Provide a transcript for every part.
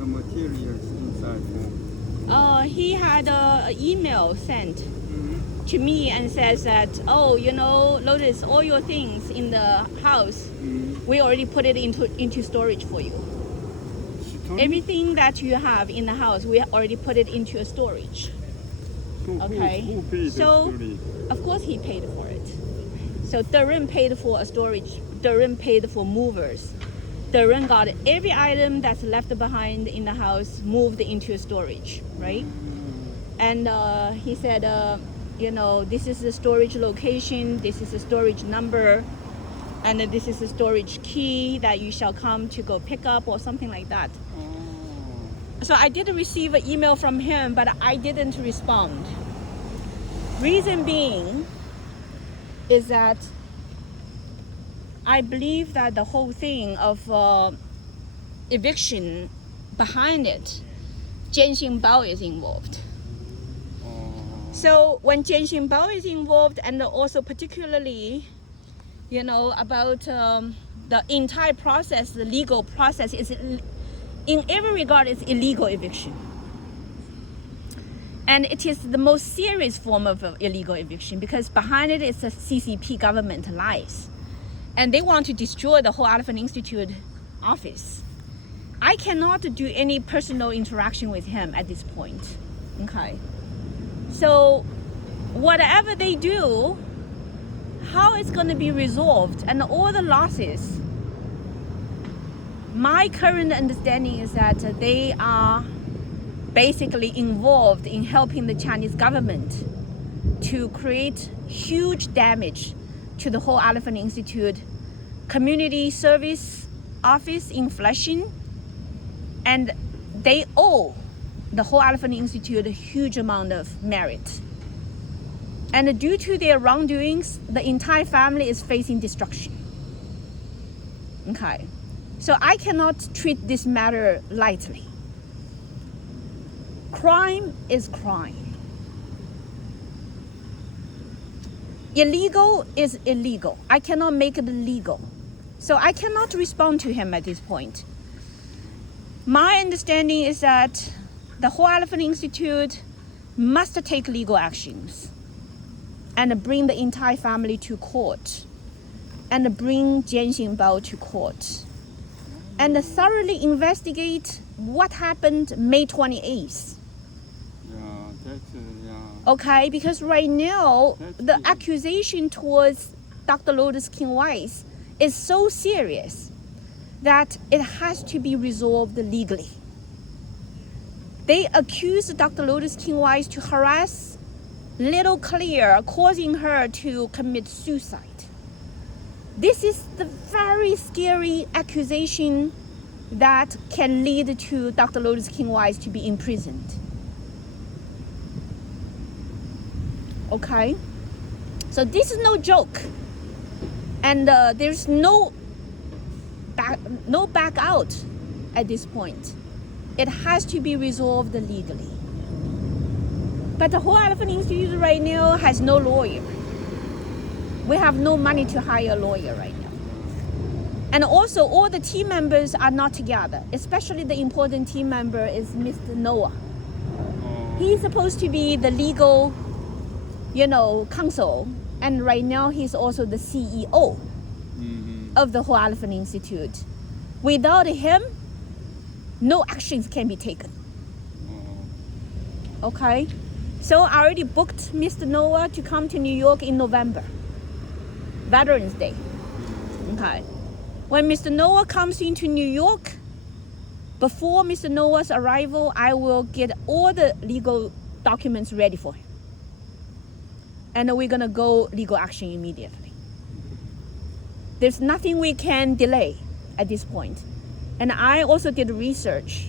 the materials inside for? He had an email sent Mm-hmm. to me and says that, oh, Lotus, all your things in the house, Mm-hmm. we already put it into storage for you. She told me? Everything that you have in the house, we already put it into a storage. Okay. Who paid So, the storage? of course he paid for it. So Darren paid for a storage. Darren paid for movers. Darren got every item that's left behind in the house moved into storage, right? And he said, this is the storage location, this is the storage number, and this is the storage key that you shall come to go pick up or something like that. Oh. So I did receive an email from him, but I didn't respond. Reason being is that I believe that the whole thing of eviction, behind it, Jian Xingbao is involved. So when Jian Xingbao is involved, and also particularly, about the entire process, the legal process is, in every regard, is illegal eviction. And it is the most serious form of illegal eviction because behind it is the CCP government lies. And they want to destroy the whole Elephant Institute office. I cannot do any personal interaction with him at this point. Okay. So whatever they do, how it's going to be resolved and all the losses, my current understanding is that they are basically involved in helping the Chinese government to create huge damage to the whole Elephant Institute community service office in Flushing, and they owe the whole Elephant Institute a huge amount of merit. And due to their wrongdoings, the entire family is facing destruction. Okay, so I cannot treat this matter lightly. Crime is crime. Illegal is illegal. I cannot make it legal. So I cannot respond to him at this point. My understanding is that the whole Elephant Institute must take legal actions and bring the entire family to court and bring Jian Xingbao to court and thoroughly investigate what happened May 28th. Okay, because right now the accusation towards Dr. Lotus King Weiss is so serious that it has to be resolved legally. They accused Dr. Lotus King Weiss to harass little Claire, causing her to commit suicide. This is the very scary accusation that can lead to Dr. Lotus King Weiss to be imprisoned. Okay, so this is no joke, and there's no back out at this point. It has to be resolved legally. But the whole Elephant Institute right now has no lawyer. We have no money to hire a lawyer right now. And also all the team members are not together, especially the important team member is Mr. Noah. He's supposed to be the legal counsel, and right now he's also the CEO of the whole Elephant Institute. Without him, no actions can be taken. Okay, so I already booked Mr. Noah to come to New York in November, Veterans Day. Okay, when Mr. Noah comes into New York, before Mr. Noah's arrival, I will get all the legal documents ready for him. And we're gonna go legal action immediately. There's nothing we can delay at this point. And I also did research.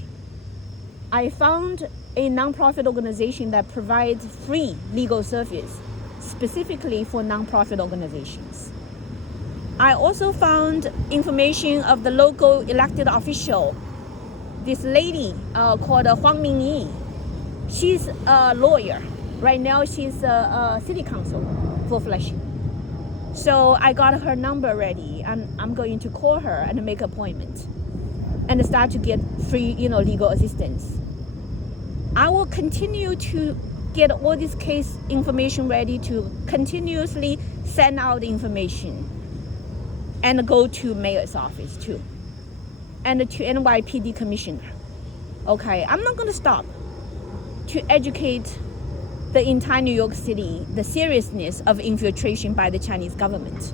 I found a nonprofit organization that provides free legal service specifically for nonprofit organizations. I also found information of the local elected official, this lady called Huang Mingyi. She's a lawyer. Right now, she's a city council for Flushing. So I got her number ready, and I'm going to call her and make an appointment. and start to get free, legal assistance. I will continue to get all this case information ready to continuously send out information and go to mayor's office too, and to NYPD commissioner. Okay, I'm not going to stop to educate the entire New York City the seriousness of infiltration by the Chinese government.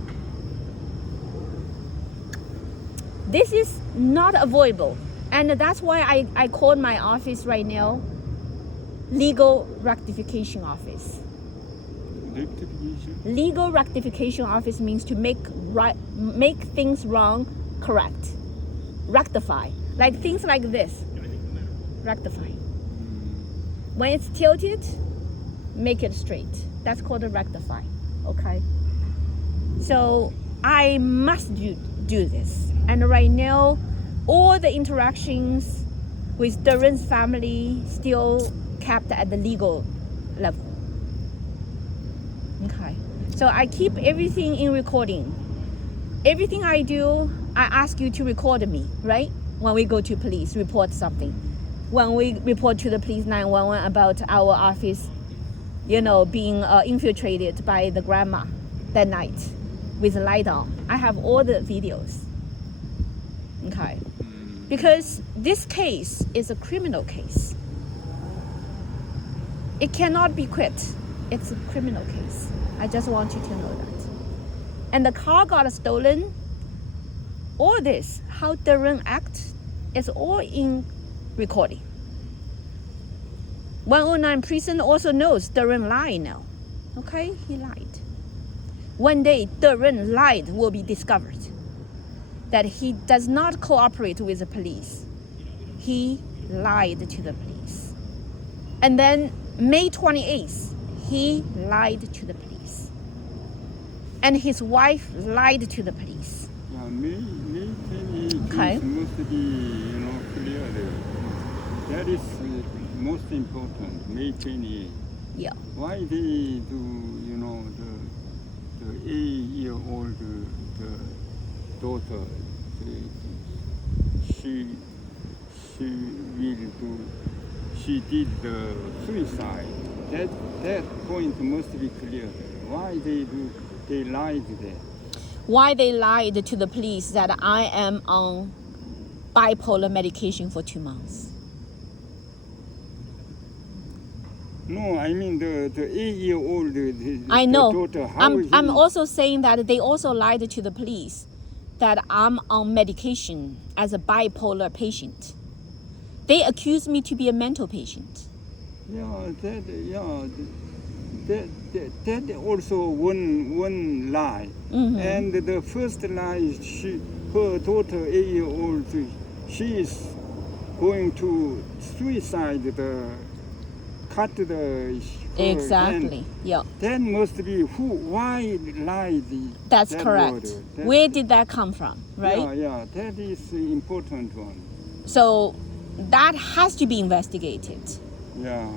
This is not avoidable, and that's why I called my office right now Legal Rectification Office. Rectification? Legal Rectification Office means to make things wrong correct. Rectify. Like things like this. Rectify. When it's tilted, make it straight. That's called a rectify. Okay? So I must do this. And right now, all the interactions with Duren's family still kept at the legal level. Okay. So I keep everything in recording. Everything I do, I ask you to record me, right? When we go to police, report something. When we report to the police 911 about our office, being infiltrated by the grandma that night with the light on. I have all the videos. Okay. Because this case is a criminal case. It cannot be quit. It's a criminal case. I just want you to know that. And the car got stolen. All this, how Duren act, is all in recording. 109 prison also knows Duren lied now. Okay, he lied. One day, Duren lied will be discovered. That he does not cooperate with the police. He lied to the police. And then May 28th, he lied to the police. And his wife lied to the police. Yeah, May 28th Okay. must be, clear there. That is most important, May 28th. Yeah. Why they do, the 8-year-old daughter, she did the suicide. That point must be clear. Why they lied there? Why they lied to the police that I am on bipolar medication for 2 months. No, I mean the 8-year-old I know. daughter. How is I'm he- also saying that they also lied to the police that I'm on medication as a bipolar patient. They accuse me to be a mental patient. That also one lie. Mhm. And the first lie is her daughter 8-year-old, she is going to suicide cut her Exactly. hand. Yeah. That must be why lied. That's that correct. word. That- Where did that come from, right? Yeah, that is the important one. So that has to be investigated. Yeah.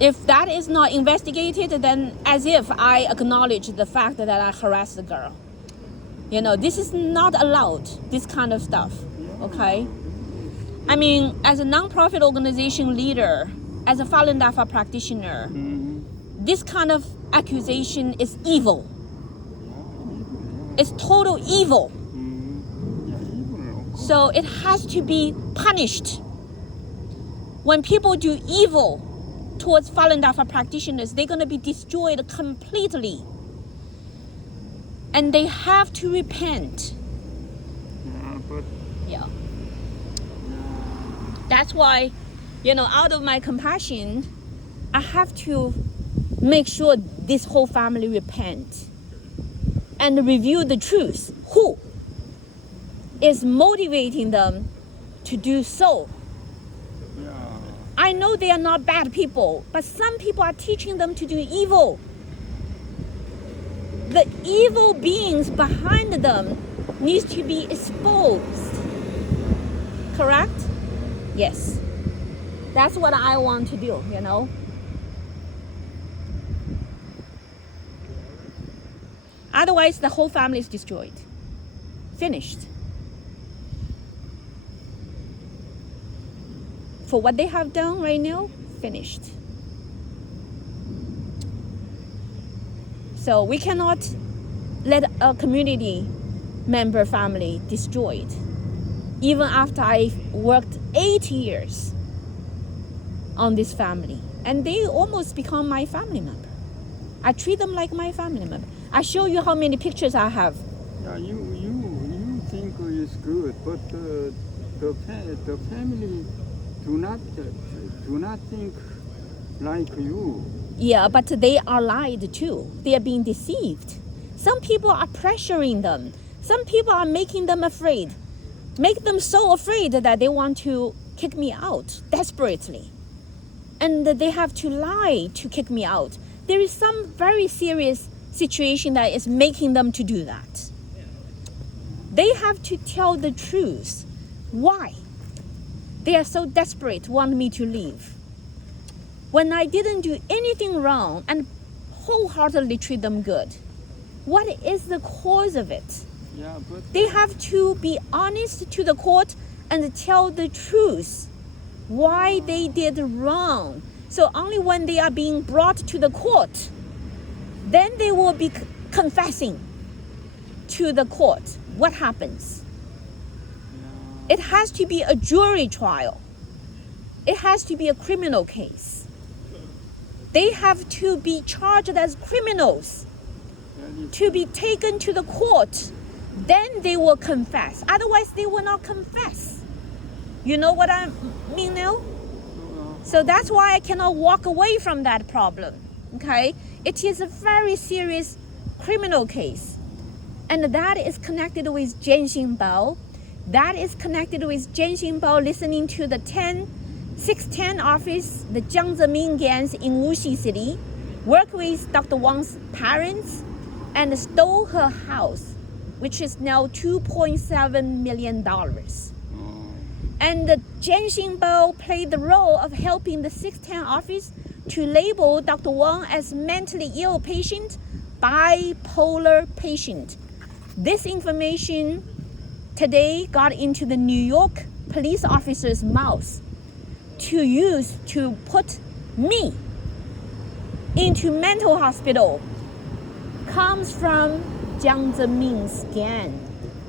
If that is not investigated, then as if I acknowledge the fact that I harassed the girl. This is not allowed, this kind of stuff, okay? I mean, as a nonprofit organization leader, as a Falun Dafa practitioner, this kind of accusation is evil. It's total evil. So it has to be punished. When people do evil towards Falun Dafa practitioners, they're going to be destroyed completely. And they have to repent. But Yeah. That's why, out of my compassion, I have to make sure this whole family repent and reveal the truth. Who is motivating them to do so? yeah. I know they are not bad people, but some people are teaching them to do evil. The evil beings behind them needs to be exposed. Correct? Yes. That's what I want to do, Otherwise, the whole family is destroyed. Finished. for what they have done right now, finished. So we cannot let a community member family destroyed. Even after I worked 8 years on this family, and they almost become my family member. I treat them like my family member. I show you how many pictures I have. Yeah, you think it's good, but the family do not think like you. Yeah, but they are lied to. They are being deceived. Some people are pressuring them. Some people are making them afraid. Make them so afraid that they want to kick me out desperately. And they have to lie to kick me out. There is some very serious situation that is making them to do that. They have to tell the truth. Why? They are so desperate, want me to leave. When I didn't do anything wrong and wholeheartedly treat them good, what is the cause of it? Yeah, but They have to be honest to the court and tell the truth why they did wrong. So only when they are being brought to the court, then they will be confessing to the court what happens. It has to be a jury trial. It has to be a criminal case. They have to be charged as criminals to be taken to the court. Then they will confess. Otherwise, they will not confess. You know what I mean now? So that's why I cannot walk away from that problem. Okay? It is a very serious criminal case. And that is connected with Jian Xinbao. That is connected with Jian Xinbao listening to the 610 office, the Jiang Zemin gangs in Wuxi City, work with Dr. Wang's parents, and stole her house, which is now $2.7 million. And Jian Xinbao played the role of helping the 610 office to label Dr. Wang as mentally ill patient, bipolar patient. This information today got into the New York police officer's mouth to use to put me into mental hospital comes from Jiang Zemin's gang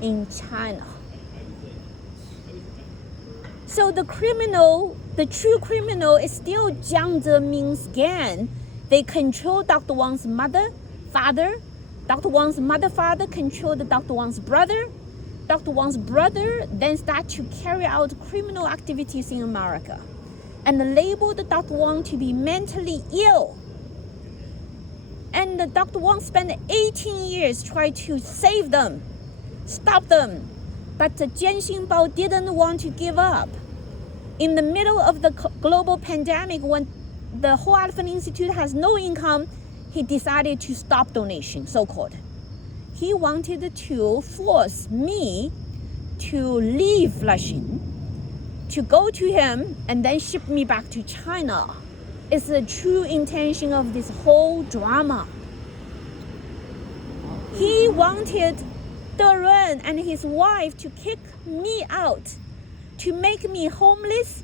in China. So the true criminal is still Jiang Zemin's gang. They control Dr. Wang's father. Dr. Wang's father controlled Dr. Wang's brother. Dr. Wang's brother then started to carry out criminal activities in America and labeled Dr. Wang to be mentally ill. And Dr. Wang spent 18 years trying to save them, stop them. But Jian Xinbao didn't want to give up. In the middle of the global pandemic, when the Ho Elephant Institute has no income, he decided to stop donation, so-called. He wanted to force me to leave Flushing, to go to him, and then ship me back to China. It's the true intention of this whole drama. He wanted De Ren and his wife to kick me out, to make me homeless,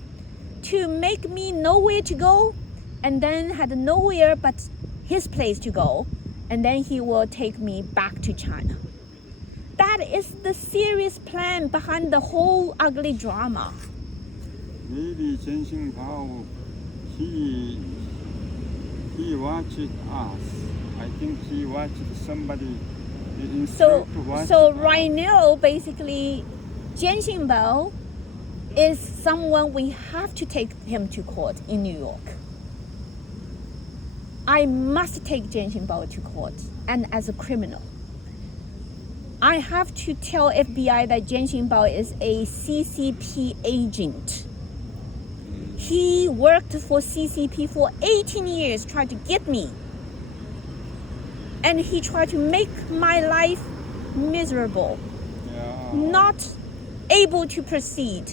to make me nowhere to go, and then had nowhere but his place to go, and then he will take me back to China. That is the serious plan behind the whole ugly drama. maybe Jian Xinbao, he watched us. I think he watched somebody. So right now, basically, Jian Xinbao is someone we have to take him to court in New York. I must take Jian Xinbao to court, and as a criminal. I have to tell FBI that Jian Xinbao is a CCP agent. He worked for CCP for 18 years, tried to get me. And he tried to make my life miserable, not able to proceed.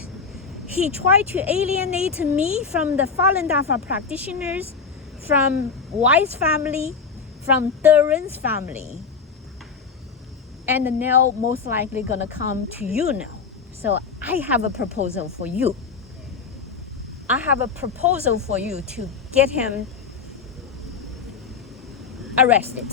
He tried to alienate me from the Falun Dafa practitioners, from Wei's family, from De Ren's family. And now most likely gonna come to you now. So I have a proposal for you. I have a proposal for you to get him arrested.